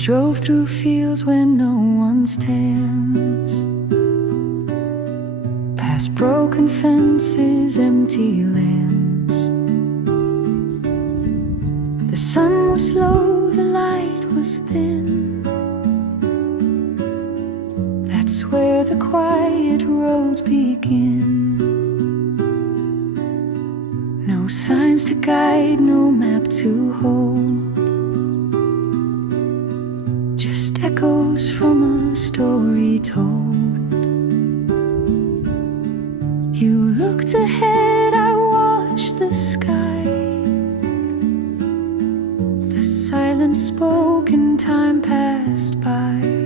drove through fields where no one stands, past broken fences, empty lands. The sun was low, the light was thin. That's where the quiet roads begin. No signs to guide, no map to hold, just echoes from a story told. You looked ahead, I watched the sky. The silence spoke and time passed by.